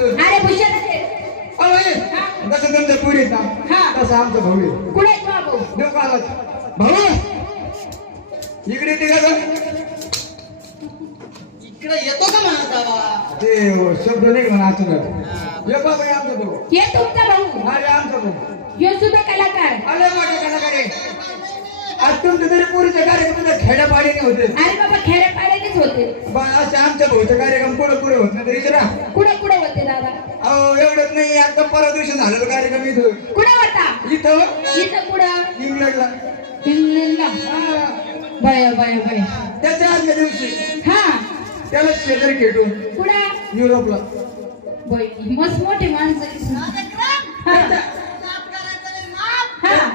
अरे भूषण अरे, जसं तुमचं पुरी ना हा. तसं आमचं भाऊ आहे कुठे आहे तो भाऊ. देऊ का आवाज भाऊ इकडे ते इकडे येतो का म्हणा ते शब्द नाही म्हणा आचरणात ये बाबा हे आमचं भाऊ. हे तुमचा भाऊ. अरे आमचा भाऊ. ह्यो सुद्धा कलाकार आहे. आज तुमच्या तरी पुरीचे कार्यक्रम तर खेड्यापाडीने होते. अरे बाबा खेड्यापाड्यानेच होते. बा असे आमच्या भाऊचे कार्यक्रम पुढे पुढे होत नाही तर विचारा कुठे कुठे होते दादा अहो एवढंच नाही आता परवा दिवशी झालेलं कार्यक्रम इथं. कुठे होता? इथं? इथं कुठं इंग्लंडला. इंग्लंडला? हा. बय बय बय. त्याच्या आदल्या दिवशी. हा. त्याला शेजारी खेटून कुठं युरोपला. मस्त मोठी माणसं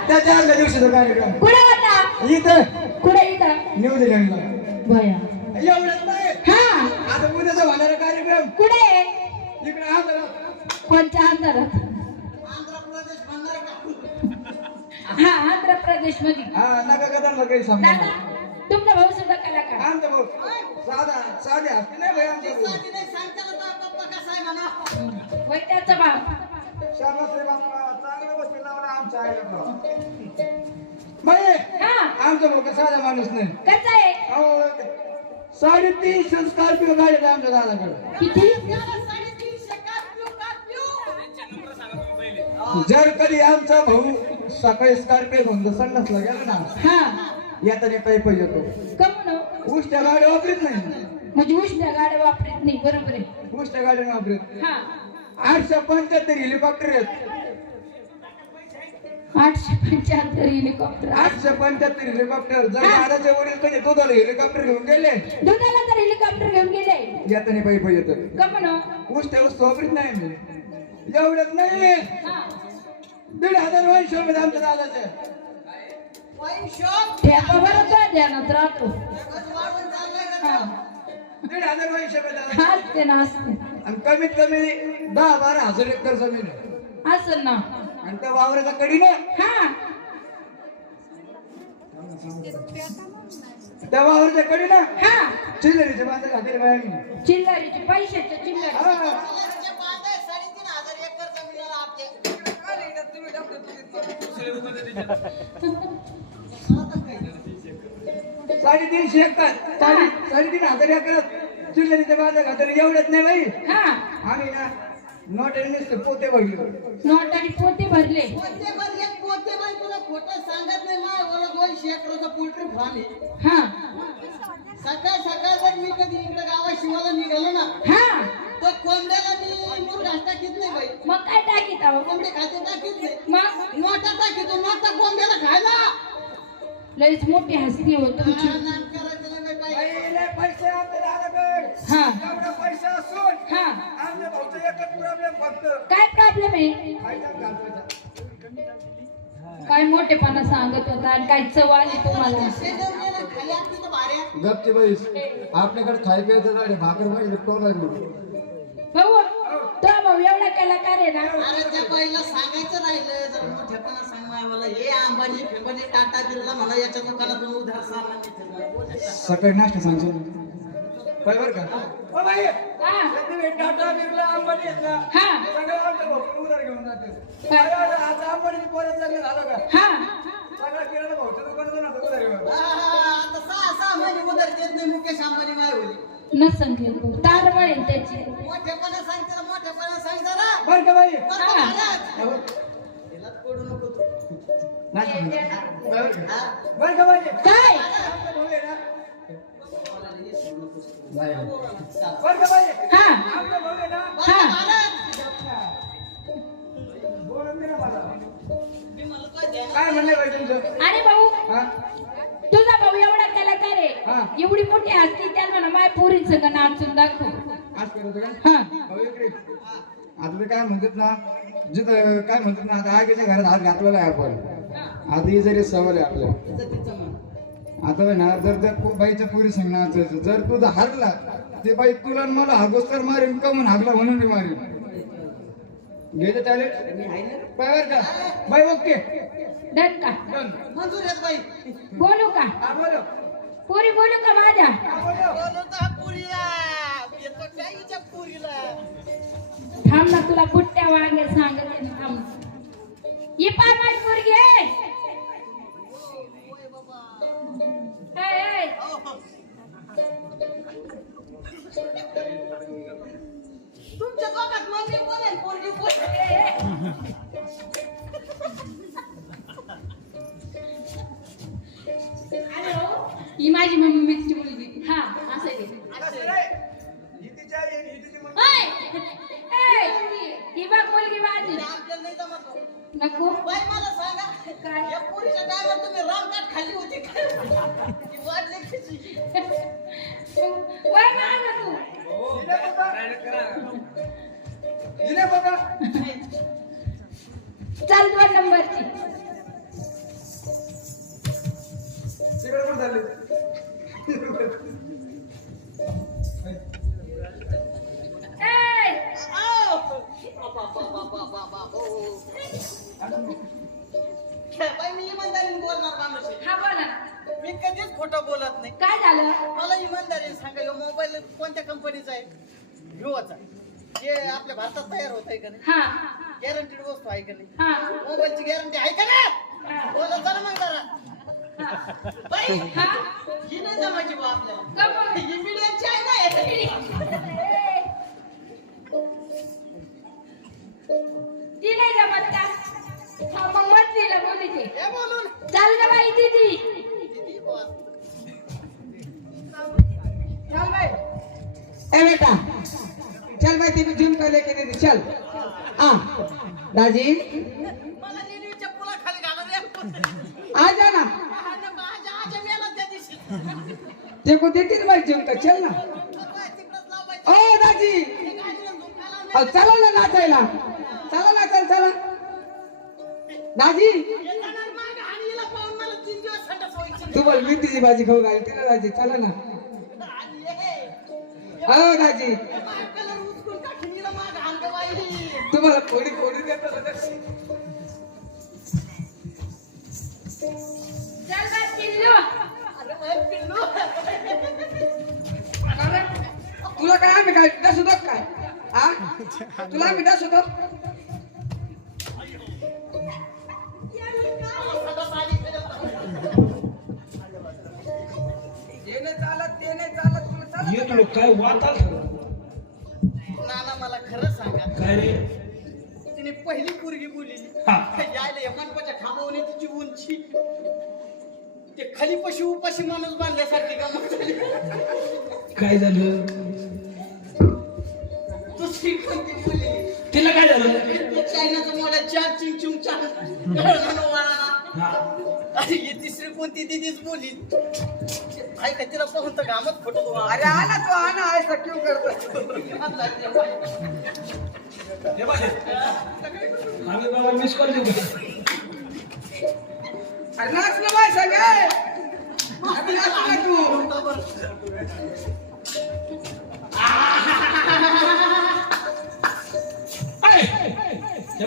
त्याच्या आदल्या दिवशीचा कार्यक्रम. कुठे इथं? कुठे इथं? न्यूझीलंडला बया. एवढंच नाही? हा. आता उद्याचा होणारा कार्यक्रम. कुठे? इकडे आंध्रात कोणत्या अंतरात हा आंध्र प्रदेशमध्ये हा नका कदाला काही दादा समजा तुमचा भाऊ सुद्धा कलाकार आमचा भाऊ. साधा साधे हसते नाही भाई आमचा भाऊ. बाप्पा चांगलं बसते लावला आमचा हा. काही साधा माणूस नाही. कसा आहे? साडेतीनशे स्कॉर्पिओ गाडी आहे आमच्या दादाकडे. किती? जर कधी आमचा भाऊ सकाळी स्कॉर्पिओ घेऊन संडासला गेला ना हा. येताना पायी पायी येतो. कमून उष्ट्या गाड्या वापरीत नाही. म्हणजे उष्ण्या गाड्या वापरत नाही बरोबर आहे. उष्ट्या गाड्या वापरीत. हा. आठशे पंच्याहत्तर हेलिकॉप्टर आहेत. आठशे पंच्याहत्तर हेलिकॉप्टर आठशे पंच्याहत्तर हेलिकॉप्टर जर दादाचे वडील कधी दुधाला हेलिकॉप्टर घेऊन गेले? दुधाला तर हेलिकॉप्टर घेऊन गेले. येताना पायी पायी येतो. कमून उष्ट्या वस्तू वापरीत नाही मी. एवढ्यात नाही. दीड हजार वर्ष रुपये आमच्या दादाचे. ठेपा बरं तो ध्यानात राहतो दीड हजार वर्ष रुपये दादा असते ना असते आणि कमीत कमी दहा बारा हजार एकर जमीन आहे. असं ना. आणि त्या वावराच्या कडीनं हा. त्या वावराच्या कडीनं हा. चिल्लरीचे बांधे घातले बायांनी चिल्लरीची पैशाच्या चिल्लरी. साडेतीनशे एकर साडे साडेतीन हजार एकर चिल्लरीचे बांधे घातले एवढ्याच नाही बाई. हा. आम्ही ना नॉट नुसते पोते भरले. नोट आणि पोते भरले. पोते भरले पोते बाई तुला खोटं सांगत नाही मला पोल्ट्री फार्म आहे. हा. सकाळ सकाळ जर मी कधी इकडे गावा शिवाला निघालो ना हा. तर कोंबड्याला मी मुरघास टाकीत नाही बाई. मग काय टाकीत आहो कोंबडे खाते टाकीत नाही. मग? नोटा टाकीतो नोटा कोंबड्याला खायला. लईच मोठी हसती हो तुमची पैसे हा. एवढा असून हा. आमच्या भाऊचा एकच प्रॉब्लेम फक्त. काय प्रॉब्लेम आहे? घालवायचा. काय मोठेपणा सांगत होता आणि काय चव आली तुम्हाला? गपची बाईस आपल्याकडे खाय प्यायचं झाडे भाकर पाहिजे टोला भाऊ तो भाऊ एवढा कलाकार आहे ना? अरे त्या बाईला सांगायचं राहिलं जर मोठेपणा सांग मला. हे अंबानी फेंबानी टाटा बिर्ला म्हणा याच्या दुकानातून उधार सामान सकाळी नाश्ता सांगतो. काय बरं का? ओ बाई हा. तुम्ही टाटा बिर्ला अंबानी आहेत ना? हा. सगळं आमच्या भाऊ उधार घेऊन जाते. काय? अरे, आता अंबानी पोरं चाललं झालं का? हा. घेत भाऊ तार वळेल त्याची. मोठेपणा सांग त्याला मोठेपणा सांग जरा बरं का बाई? तिला नको सांगतो. का? बाई? काय? ना. बरं का बाई? हा. आमचा भाऊ आहे ना? बोलून दे ना मला. काय म्हणले बाई तुमचं? अरे भाऊ तुझा भाऊ एवढा कलाकार. आहे एवढी मोठी हसती त्या म्हणा माय पोरी सगळं नाचून दाखव. आज करत का? हा. भाऊ इकडे. आता ते काय म्हणतात ना जिथं काय म्हणतात ना आता आगीच्या घरात हात घातलेला आहे आपण. आता ही जरी सवय आहे आपल्याला. आता होय ना जर त्या पो- बाईच्या पोरी सांगणार जर तुझा हारला ते बाई तुला आणि मला हागोस तर मारीन का म्हणून हागला म्हणून मी मारीन. गेले चालेल मी आहे ना. बाय बर का बाई ओके. डन का? मंजूर आहेत बाई. बोलू का? हा, बोलो. पोरी बोलू का माझ्या? हा, हा थांब ना तुला बुट्ट्या वांगे सांगते ना थांब. ही पाय माझी पोरगी आहे. ए, ए, तुमच्या दोघात मम्मी कोण आहे पोरगी कोण माझी मम्मीची मुलगी हा असं ही बघ मुलगी माझी. हो. नको. मला सांगा. काय? या पोरीच्या टायमात तुम्ही रामकाठ खाली होती वय तू. चल दोन नंबरची. तिकडे पण झाले इमानदारीने बोलणार माणूस आहे. हा बोला ना. मी कधीच खोटं बोलत नाही. काय झालं? मला इमानदारीने सांगा ह्यो मोबाईल कोणत्या कंपनीचा आहे? व्हिवोचा जे आपल्या भारतात तयार होत आहे का नाही? हा. गॅरंटीड वस्तू आहे का नाही? हा. मोबाईलची गॅरंटी आहे का नाही? हा. बोला जरा मग जरा. हा. बाई हा? ही नाही जमायची बा आपल्याला. ही आहे ना. चल. आ. दाजी. आ जा ना. ते को देते ना भाई जिम का चल ना. बाई. ओ दाजी. चला ना नाचायला. चला ना चल चला. दाजी. तू बोल मेथीची भाजी खाऊ घाल तिला दाजी. चला ना. हे, हो दाजी. तुम्हाला फोडी फोडी देतो. तुला काय आम्ही काय डस होतो काय आ तुला डस होतो मला संडास आली खरं. हे? नाही चालत ते नाही चालत तुला चालत ये तुला काय वाताल? नाना मला खरं सांगा. काय रे? पहिली पोरगी बोलली. यायला या मानपाच्या खांबावने तिची उंची. ते खाली पशी उपाशी माणूस बांधल्यासारखी गमत झाली. काय झालं? दुसरी कोणती बोलली. तिला काय झालं? चायनाचं मोठ्या चार चिंग चिंग चार वाळाना. हा. तिसरी कोणती दिदीच बोलली आहे का तिला पाहून तर घामच फुटत. अरे आना तू आना ऐसा क्यों करतो हे बघ. आम्ही बाबा मिस कॉल? अरे नाच ना बाय सगळे अरे नाच तू! हे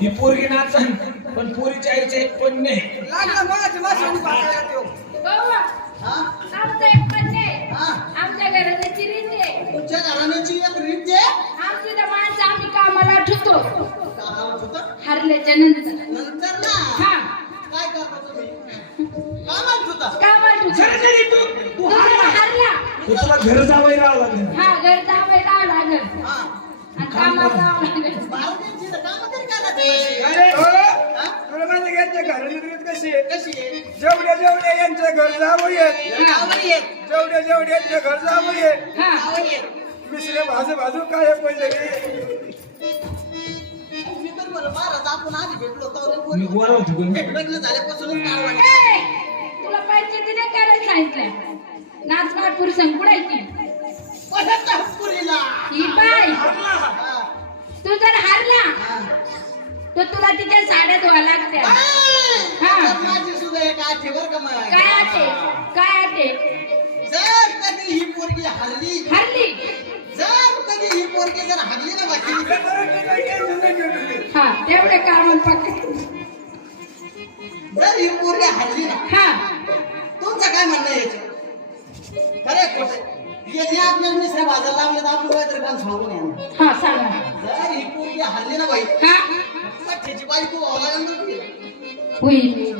ही पोरगी नाचन पण पोरीच्या आईचे एक पण नाही लागला माझ माशाने पाकायला त्यो बाबा हा? आमचं एक पत्ते हा? आमच्या घराची चिरीच आहे. तुमच्या घराण्याची एक रीत आहे? आमची तर माणसं आम्ही कामाला ठेवतो. कामाला होतं. हरल्याच्या नंतर. नंतर ना? हा. काय करता तुम्ही? कामाला होता कामाला ठेवतो. जरा तरी तू तू तू हार जरा ना. हरला. तू तुला घर जावं राहावं लागेल. हा घर जावं राहावं लागल. हा. आणि कामाला तुला यांच्या कशी कशी यांच्या घर जावं येत जेवढ्या जेवढ्या यांच्या घर जावं येत मिसरे भाजू भाजू काय पडले मी महाराज आपण आधी भेटलो होतो मी गोरा होतो लग्न झाल्यापासूनच तुला पैसे सांगितलं ही बाय. तू जर हारला. तर तुला तिच्या साड्या धुवा लागत्या! हा. माझी सुद्धा एक आठ बरं का. काय काय आटे जर कधी ही पोरगी हरली हरली जर कधी ही पोरगी जर हरली ना बाकी हा तेवढे काम पक्के जर ही पोरगी हरली ना हा तुमचं काय म्हणणं आहे याच्यावर? खरं खोटं? याने आपल्याला मिसऱ्या तर काहीतरी सांगून हा सांगा जर ही पोरगी हल्ली ना बाई. हा? त्याची बायको औरंगाबाद होईल.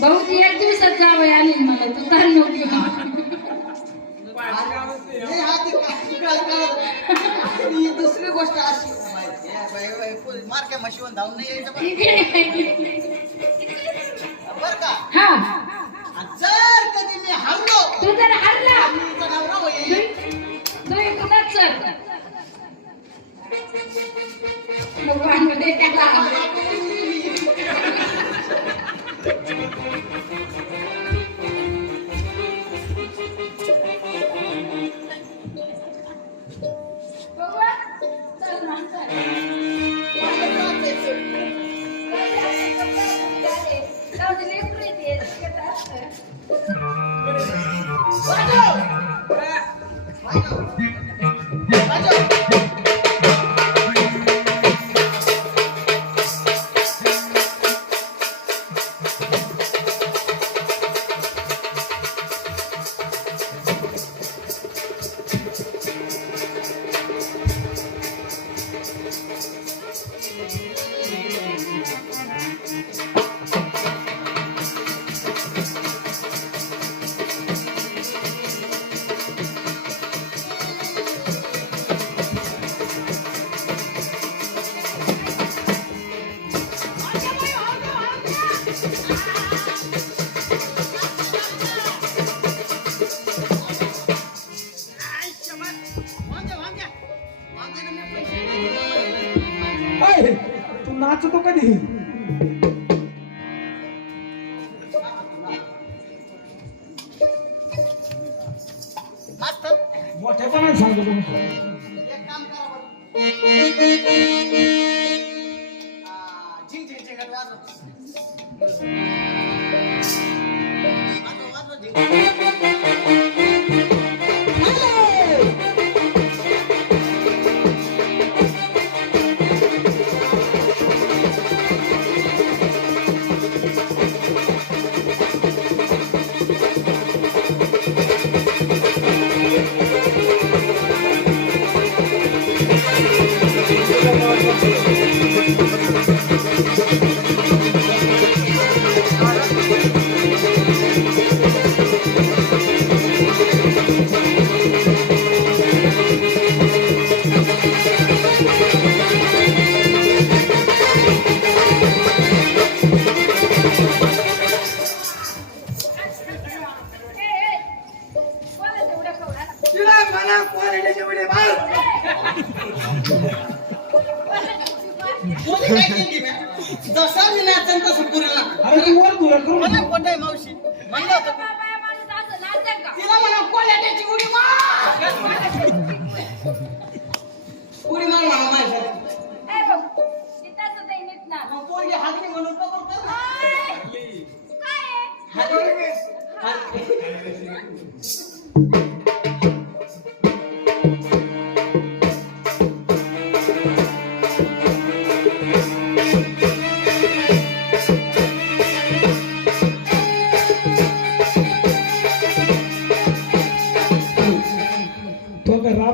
भाऊ ती एक दिवसात जावं आली मला. तू तर नव्हती हे हा ते काय कळलं कळलं. आणि दुसरी गोष्ट अशी. बाई, हे बाई, बाई, पोरी मारक्या म्हशीवर धावून नाही यायचं बरं. बरं का? हा जर कधी मी हरलो तू जर हरला तुमचा नवरा होईल. तू इकडूनच चल. भगवान त्याला Vai, é. Vai, तू नाचतो कधी? जसा मी नाचन तसं पुरेल ना. अरे तू वर तुला करू मला खोटं आहे मावशी. म्हणलं होतं मी. तिला म्हणा कोल्याट्याची उडी मार. उडी मार म्हणा माझ्या. मग पोरगी हागली म्हणून का बोलतो हागली. हागली.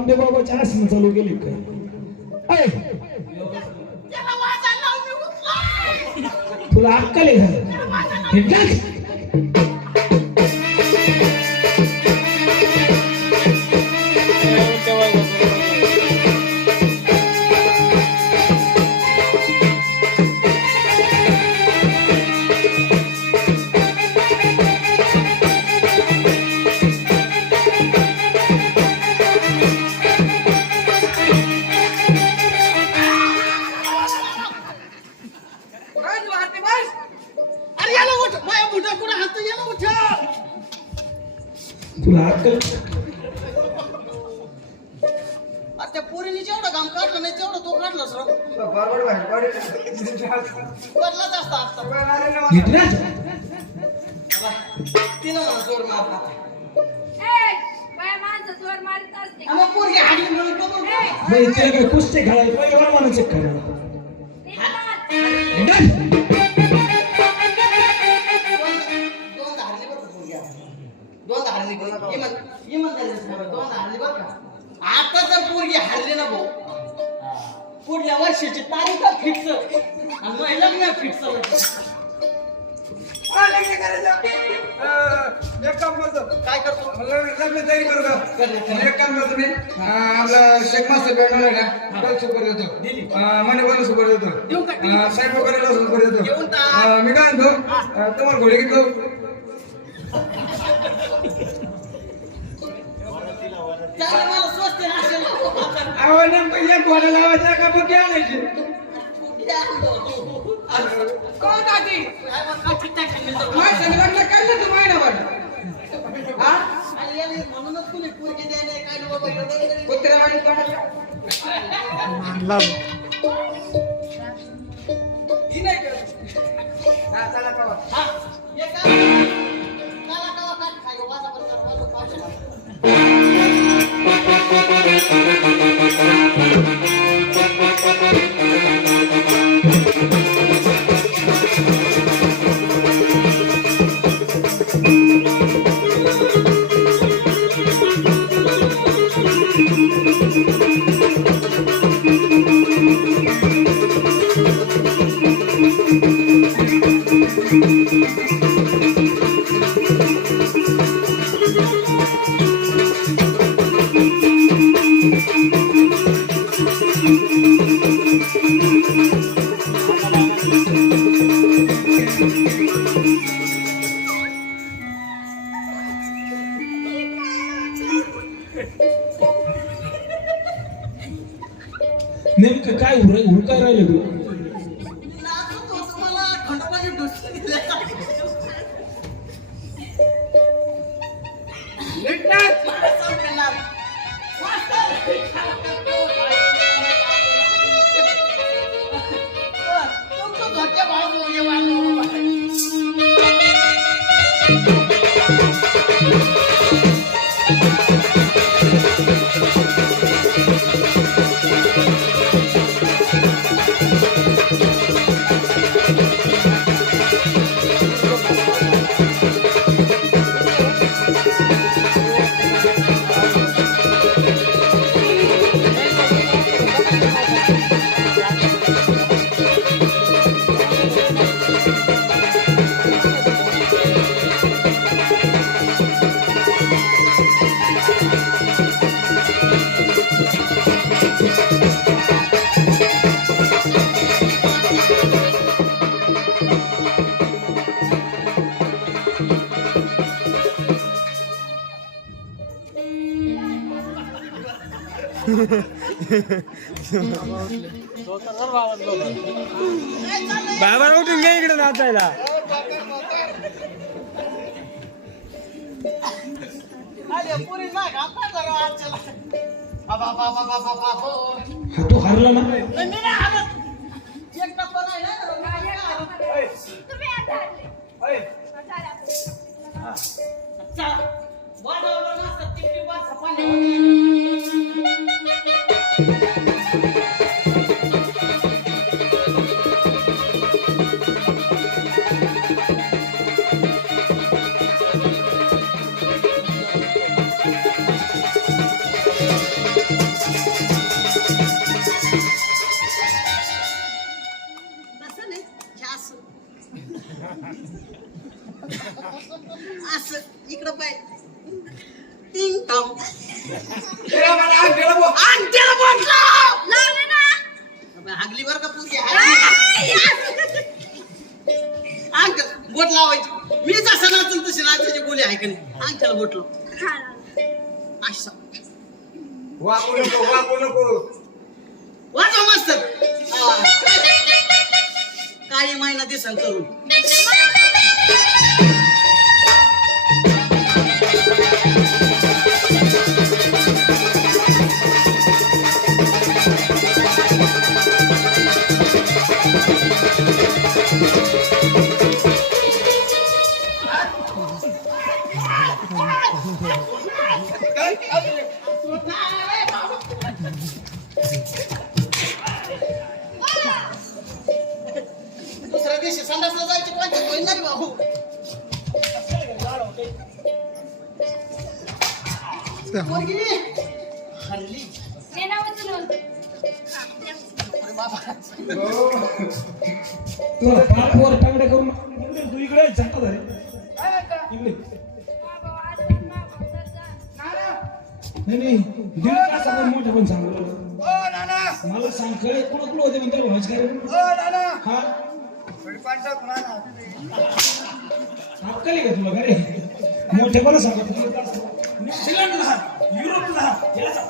रामदेव बाबाच्या आसन चालू केली काय. तुला अक्कल आहे तुला अक्कल? अरे त्या पोरीने जेवढं काम काढलं नाही तेवढं तो काढलास राव बरोबर बाहेर पडेल. करलाच असता आता हे टाक. तिनं मला जोर मारला असते. मग पोरगी हागली म्हणून का बोलतो? नाही तिला काय कुस्ते खेळायला मला हे दोन आता. दोन बरं का आता जर पोरगी हरली ना भाऊ पुढल्या वर्षाची तारीख फिक्स आणि नाही फिक्स एक काम करतो. काय करतो? लग्न तयारी करू का? एक काम करतो मी. आपला शेख मास्तर भेटणार आहे ना? कल सुपर देतो. मने पण सुपर देतो. साहेब सुपर मी काय म्हणतो? तुम्हाला घोडे घेतो त्याला मला स्वस्त असेल आवाज एक घोडा लावायचा का बघ आणायची कोण दादी काय सांग लग्न केलं तू महिनाभर हा म्हणूनच तुम्ही पोरगी द्यायला काय बाबा एवढं कुत्र्या वाणी तोंडाला ही नाही. हा, चला पावा. हा, हे काय? काला कावा काट खाय, वाजा बरं वाजा पावसाळा. Thank you. तुमचं धोक्या बाबा उठून घ्या इकडे नाचायला तू हरला ना नाही, मी नाही हालत. एक टप्पा नाही ना, मी नाही हालत. चला. तसं हागली बरं का हागली. अंग बोट लावायची मी जसं नाचून तशी नाचायची बोली आहे का नाही अंगठ्याला बोट लाव असं वाकू नको वाकू नको वाजवा मस्त काही महिना दिसन करून दुसऱ्या दिवशी संडासला जायची पंचायत होईल ना रे बाबू. तुला पाठवर टांगड्या करून इकडे तू इकडे जाता रे इकडे. नाही नाही. दीड तासाचा मोठं पण सांगू? ओ नाना. मला सांग कळे कुठं कुठं होते म्हणते काय रे? ओ नाना. हा? टाक नाना अक्कल आहे का तुला काय रे? मोठेपणा सांगा तुला काय सांगू? न्यूझीलंडला जा, युरोपला जा,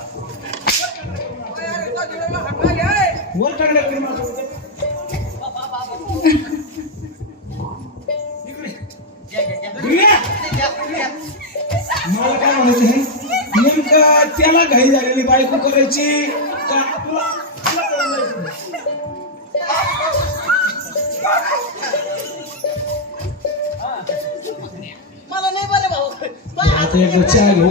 त्याला घाई झालेली बायको करायची का? मला नाही बरं भाऊ आता एकदा चहा घेऊ.